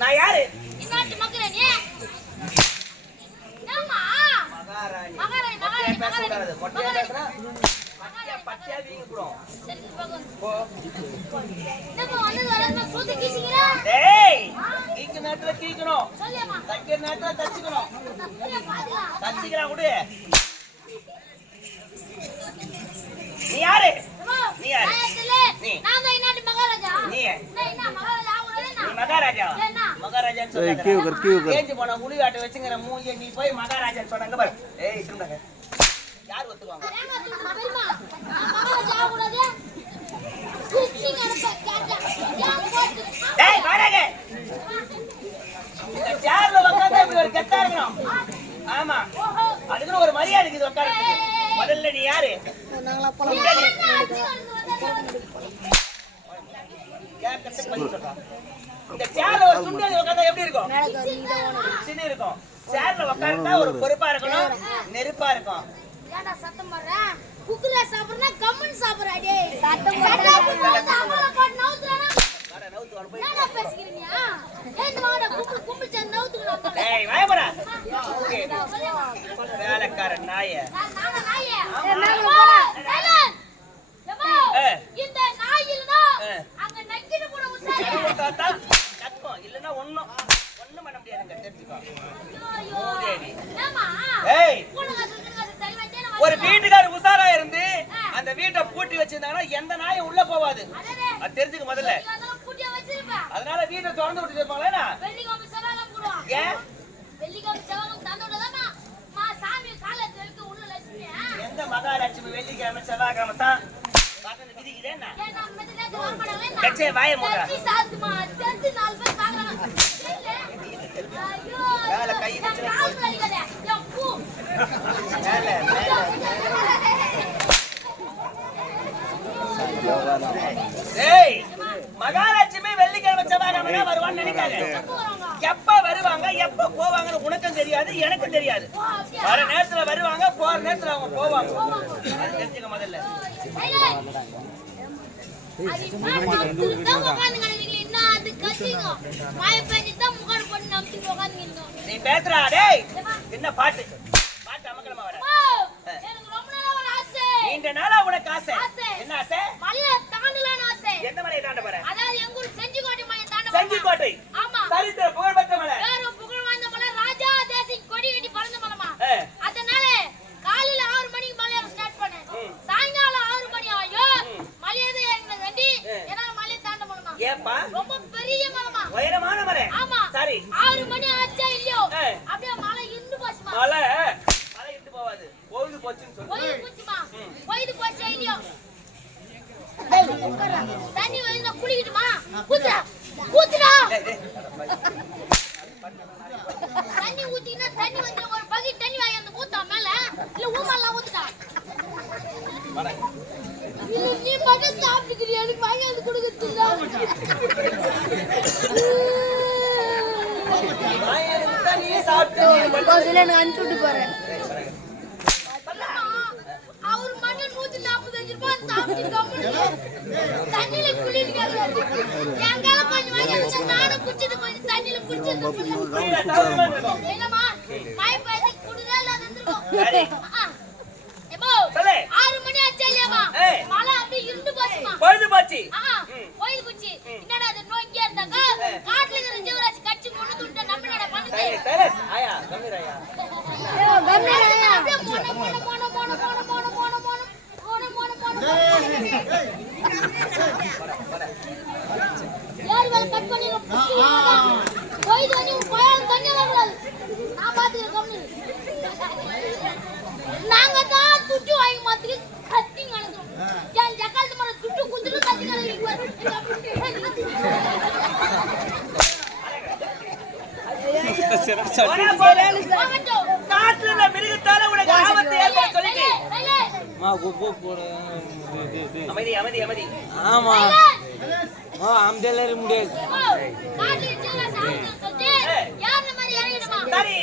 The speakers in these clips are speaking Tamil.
நான் யாரு? நீ யாரு? நீ யாரு? மகாராஜா மகாராஜான்னு சொல்றாங்க. போன முழி ஆட்ட வச்சுங்கிற மூஞ்சி நீ போய் மகாராஜான்னு சொன்னாங்க பாரு. ஏய் சொல்லுங்க, யார் ஒத்துக்குவாங்க? டேய் வாடகை இந்த சேர்ல உட்கார்ந்தா இப்படி ஒரு கெத்தா இருக்கணும். ஆமா, அதுக்கு ஒரு மரியாதை இருக்குது உட்காரு. முதல்ல நீ யாரு? இந்த சேர்ல ஒரு சுண்டலி உட்கார்ந்தா எப்படி இருக்கும்? சின்ன இருக்கும். சேர்ல உட்கார்ந்தா ஒரு பொறுப்பா இருக்கணும், நெருப்பா இருக்கும். ஏன்டா சத்தம் போடுற? குக்குரே சாப்பிடுறா கம்மன் சாப்பிடுறா டேய். சத்தம் போடுற அம்மால போட்டு நவுத்துறானா? வாடா நவுத்து வர போய். என்னடா பேசிக்கிறீங்க? ஏய் வாடா கும்பு சே நவுத்துறா. டேய் வாய போடா. ஓகே. வேலைக்கார நாயே. நானா நாயே? மேல போடா. சைலன்ட். ஏமா இந்த நாயில்னா அங்க நக்கிட்டு போற உசாரி. தாத்தா நக்கம் இல்லனா ஒண்ணும் பண்ண முடியாதுங்க, தெரிஞ்சுக்கோ. ஐயோ தேவி. ஏமா? ஏய் ஒரு வீட்டுக்கார உசாரா இருந்து அந்த வீட்டை பூட்டி வச்சிருந்தாங்கன்னா எந்த நாயும் உள்ள போவாது. அது தெரிஞ்சுக்க முதல்ல. அதனால வீட்டை திறந்து விட்டு இருப்பாங்களா? வெள்ளிக்கிழமை செவ்வாய்க்கிழமை போடுவான். ஏன்? வெள்ளிக்கிழமை செவ்வாய்க்கிழமை தந்து விட்டதாமா சாமி காலத்துல இருக்கு உள்ள லட்சுமி. எந்த மகாலட்சுமி வெள்ளிக்கிழமை செவ்வாய்க்கிழமை தான் காட்டன விதிக்குதே என்ன? ஏன்னா மெதுல வாங்கடவே என்ன? கச்சே வாயை மூடுடா. கச்சி சாத்துமா தெரிஞ்சு நாலு பேர் பார்க்கறாங்க. ஐயோ மேல கை வச்சு கால் வலிக்குதே. யோ பூ. ஏய் மகாலட்சுமி வெள்ளிக்கிழமை செவ்வாய்க்கிழமை வருவான்னு நினைக்காத. எப்ப வருவாங்க எப்ப போவாங்கன்னு உனக்கும் தெரியாது எனக்கும் தெரியாது. வர நேரத்துல வருவாங்க, போற நேரத்துல அவங்க போவாங்க. அது தெரிஞ்சுக்க முதல்ல. நீ பேசுறா டேய் என்ன பாட்டு பாட்டு அமக்கலமா வர? நீண்ட நாளா உனக்கு ஆசை. என்ன ஆசை? மலையை தாண்டலான்னு ஆசை. எந்த மலையை தாண்ட போற? அதாவது எங்க ஊர் செஞ்சிக்கோட்டை மலையை தாண்ட. செஞ்சிக்கோட்டை? ஆமா. சரித்திர புகழ்பெற்ற மலை. வேற புகழ் வாய்ந்த மலை, ராஜா தேசிங் கொடி கட்டி பறந்த மலைமா. அதனால காலையில 6 மணிக்கு மலையை ஸ்டார்ட் பண்ணேன். சாயங்காலம் 6 மணி ஆகும் மலையது எங்க கண்டி என்னால மலையை தாண்ட முடியுமா? ஏப்பா? ரொம்ப பெரிய மலைமா. உயரமான மலை. ஆமா. சரி 6 மணி ஆச்சா இல்லையோ அப்படியே மலை இருந்து போச்சுமா. மலை இருந்து போவாது, பொழுது போச்சுன்னு சொல்லு. பொழுது போச்சுமா. பொழுது போச்சா இல்லையோ தண்ணி வந்து குளிக்கட்டுமா? ஊத்துடா ஊத்துடா. தண்ணி ஊத்தினா தண்ணி வந்து ஒரு பக்கெட் தண்ணி வாங்கி அந்த ஊத்தா மேல இல்ல ஊமாலாம் ஊத்துடா. இல்ல நீ மட்டும் சாப்பிட்டுக்கிறியா? எனக்கு வாங்கி வந்து கொடுக்குறதுல நீ சாப்பிட்டு எனக்கு அனுப்பிட்டு போறேன். அவர் மட்டும் 145 ரூபாய் சாப்பிட்டு தண்ணியில குளிக்க எங்கால கொஞ்சம் வாங்கி நானும் குடிச்சிட்டு கொஞ்சம் தண்ணியில குடிச்சிட்டு என்னமா மாய பாய்ச்சி குடுதா இல்ல வந்துரும். 6 மணி ஆச்சு இல்லையா? ஆமா மழை அப்படியே இருந்து போச்சுமா. பொழுது போச்சு. பொழுது போச்சு. என்னடா அது நோக்கியா இருந்தாங்க காட்டுல இருக்கிற ஜீவராஜ் கட்சி முன்னு துட்ட நம்ம என்னடா பண்ணுது? சைலஸ் ஆயா கம்மிராயா. கம்மிராயா அப்படியே மோன மோன மோன மோன மோன மோன மோன மோன மோன மோன யார் வேற கட் பண்ணிரும் போய் தண்ணி போய் தண்ணி வரக்கூடாது. நான் பாத்துக்கிறேன் கம்மி. நாங்க தான் துட்டு வாங்கி மாத்திரி கத்தி நடக்கிறோம். என் ஜக்காத்து மர துட்டு குத்துட்டு கத்தி நடக்கிறீங்க. காட்டுல மிருகத்தால உனக்கு ஆபத்து ஏற்பட சொல்லிட்டு அமைதி அமைதி அமைதி. ஆமா அம்தெல்லாம் முடியாது. சரி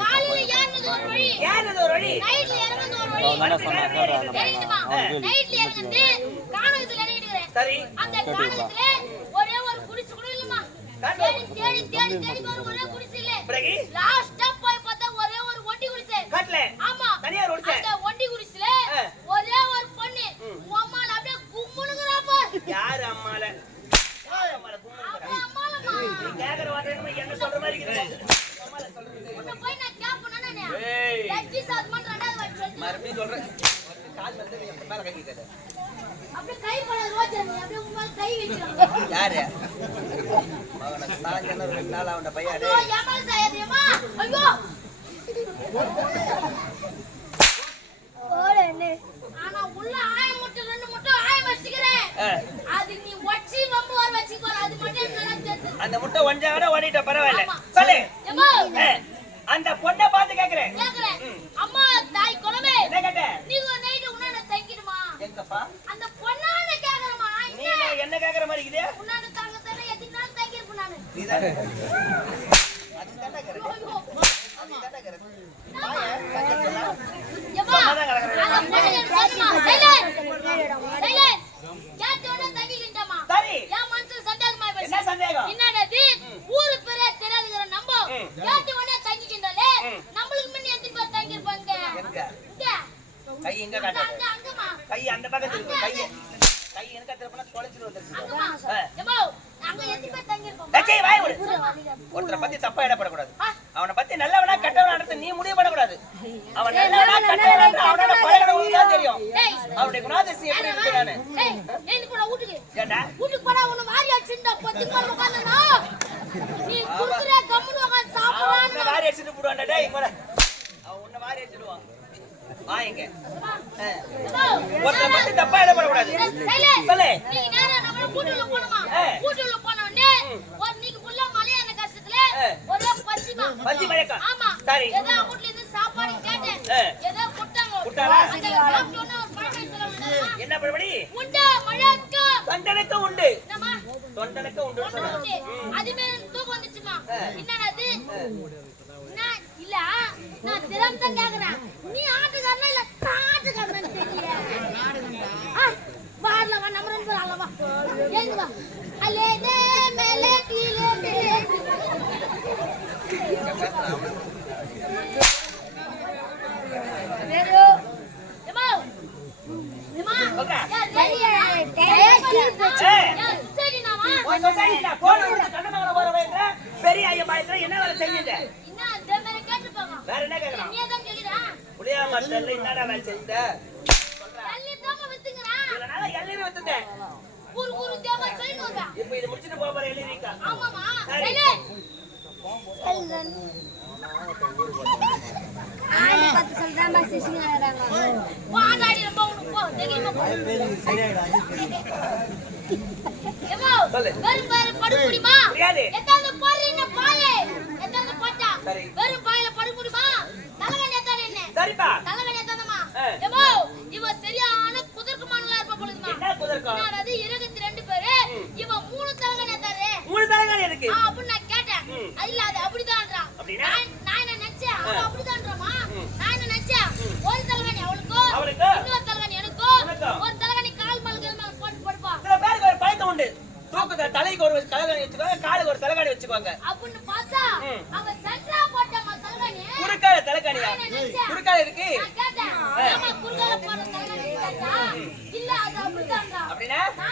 காலையில ஏறினது ஒரு வழி, ஏறினது ஒரு வழி, நைட்ல இறங்குனது ஒரு வழி. இறங்கிடுமா? நைட்ல இறங்கிட்டு கானகத்துல இறங்கிடுறேன். சரி அந்த கானகத்துல ஒரே ஒரு குடிசை கூட இல்லம்மா. தேடி தேடி தேடி தேடி பாரு ஒரே குடிசை இல்ல. பிறகு லாஸ்டா போய் பார்த்தா ஒரே ஒரு ஒண்டி குடிசை. காட்டுல ஆமா தனியா ஒரு குடிசை. அந்த ஒண்டி குடிசைல ஒரே ஒரு பொண்ணு அம்மால அப்படியே கும்முனுங்கறா பாரு. யார் அம்மால? யார் அம்மால கும்முனுங்கறா? அம்மாலமா நீ கேக்குற வார்த்தை என்ன சொல்ற மாதிரி இருக்குது? அம்மால சொல்றது. உன்னை போய் நான் கேப்பேனா நானே? ஏய் லட்சி சாத்மன் ரெண்டாவது வாட்டி சொல்லு. மறுபடியும் சொல்றேன். கால் வந்து என் மேல கை வைக்காத. அப்படியே கை பண்ண ரோஜா நீ அப்படியே உன் மேல கை வைக்கிறாங்க. யாரு? மகன சாஞ்சன ரெண்டு நாள் அவன பையன் ஐயோ ஏமால சாயதேமா. ஐயோ ஓடனே ஆனா உள்ள ஆய முட்டை ரெண்டு முட்டை ஆய வச்சிக்கிறேன். அது நீ வச்சி வம்பு வர வச்சிக்கோ. அது மட்டும் எனக்கு நல்லா தெரியுது. அந்த முட்டை ஒஞ்சாட ஓடிட்ட பரவாயில்லை. சொல்லு. ஏமா அந்த பொண்ணை பார்த்து கேக்குறேன். அம்மா தாய் குலமே என்ன கேட்ட? நீங்க நைட் உன்ன தங்கிடுமா? எங்கப்பா? அந்த பொண்ணான கேக்குறமா. நீ என்ன கேக்குற மாதிரி இருக்குதே? உன்ன தங்கத்தல எத்தனை நாள் தங்கிருப்ப நானு? நீதான் அது தான கரெக்ட். அது தான கரெக்ட். ஏமா அந்த பொண்ணு சொல்லுமா சைலன்ட் சைலன்ட் கேட்டோட தங்கிக்கிட்டமா. சரி ஏன் மனசுல சந்தேகமா போச்சு? என்ன சந்தேகம்? என்னது ஊரு பேரே தெரியாதுங்கற நம்ப கேட்டோட தங்கிக்கிட்டலே நம்மளுக்கு முன்ன எத்தனை பேர் தங்கிருப்பாங்க? எங்க? இங்க கை எங்க காட்டுது? அங்க அங்கமா கை அந்த பக்கத்துல இருக்கு. கை எனக்கு திருப்பனா தொலைச்சிட்டு வந்துருச்சு. அங்கமா ஏமா அங்க எத்தனை பேர் தங்கிருப்பாங்க? டேய் வாய் விடு. ஒருத்தரை பத்தி தப்பா எடப்பட கூடாது. அவனை பத்தி நல்லவனா கெட்டவனா அடுத்து நீ முடிவு பண்ண கூடாது. அவன் நல்லவனா கெட்டவனா அவனோட பழகுறது தான் தெரியும். அவனுடைய குணாதிசயம் எப்படி இருக்குதானே. ஏய் ஏன் போடா வீட்டுக்கு? ஏண்டா? வீட்டுக்கு போடா உன்னை வாரி அடிச்சுடா பத்துக்கு உட்கார்ந்தனா. நீ குடுக்குற கம்முனு உட்கார்ந்து சாப்பிடுறானே. அவன் வாரி அடிச்சிட்டு போடுவான்டா டேய் போடா. அவன் உன்னை வாரி அடிச்சிடுவான். வாங்க. ஒருத்தரை பத்தி தப்பா எடப்பட கூடாது. சொல்லு. நீ நேரா நம்ம கூட்டுல போணுமா? கூட்டுல போன உடனே ஒரு நீக்கு புள்ள மலையான கஷ்டத்துல ஒரே பசிமா. பசி மயக்கம். ஆமா. சரி. ஏதோ வீட்ல இருந்து சாப்பாடு கேட்டேன். ஏதோ கொடுத்தாங்க. கொடுத்தாளா? அந்த சாப்பிட்டோனே ஒரு பழமொழி சொல்லுவாங்க. என்ன பழமொழி? உண்டு மழக்கு தொண்டனுக்கு உண்டு. என்னமா? தொண்டனுக்கு உண்டு சொல்லுங்க. அதுமே தூக்கம் வந்துச்சுமா. என்னடா அது? நான் இல்ல நான் திறந்த கேக்குறேன். நீ ஆட்டுக்காரனா இல்ல காட்டுக்காரனா தெரியல. வாடல வா நம்ம ரெண்டு பேரும் அல்லவா. ஏங்க வா. அலேதே மேலே கீழே மேலே. வேறோ ஏமா ஏமா சரி நாமா பெரிய ஐயா என்ன வேலை செய்யுங்க? என்ன அந்த மாதிரி கேட்டுப்பாங்க. வேற என்ன கேக்குறான்? நீ தான் கேக்குறா? புளியா மட்டல்ல என்னடா வேலை செய்த? எல்லி தாங்க வித்துங்கறா. இதனால எல்லீரி வித்துட்டேன். ஊரு தேவ சொல்லிட்டு வந்தா. இப்போ இது முடிச்சிட்டு போற எல்லீரிக்கா. ஆமாமா. சரி. ஆளு பத்து சொல்றாமா சிசிங்கறாங்க. வாடாடி ரொம்ப உனக்கு போ. தெரியுமா போ. ஏமா வெறும் பாயில படு முடியுமா? எத்தாந்து போறீங்க பாயே. எத்தாந்து போட்டா. வெறும் பாயில படு முடியுமா? தலைவன் எத்தானே என்ன? சரிப்பா. தலைவன் எத்தானமா? ஏமா இவ சரியான குதர்க்கமானலா இருப்ப போலுமா? என்ன குதர்க்கம்? அது 22 பேரு. இவ 3 தலைவன் எத்தாரே. 3 தலைவன் இருக்கு. அப்ப நான் கேட்டேன். இல்ல அது அப்படிதான்றா. அப்படினா நான் என்ன நினைச்சேன் அவ அப்படிதான்றமா? நான் என்ன நினைச்சேன் ஒரு தலைவன் அவளுக்கு இன்னொரு தலைவன் எனக்கு ஒரு தலைவன் கால் மல்கள் மேல போட்டு படுப்பா. சில பேருக்கு ஒரு பழக்கம் உண்டு. தூக்குத தலைக்கு ஒரு தலைகாணி வச்சுக்குவாங்க, காலுக்கு ஒரு தலைகாணி வச்சுக்குவாங்க. அப்படின்னு பார்த்தா அவ சென்ட்ரா போட்ட தலைகாணி குறுக்கால தலைகாணியா? குறுக்கால இருக்கு. நான் கேட்டேன் ஆமா குறுக்கால போட்ட தலைகாணி அப்படின்னா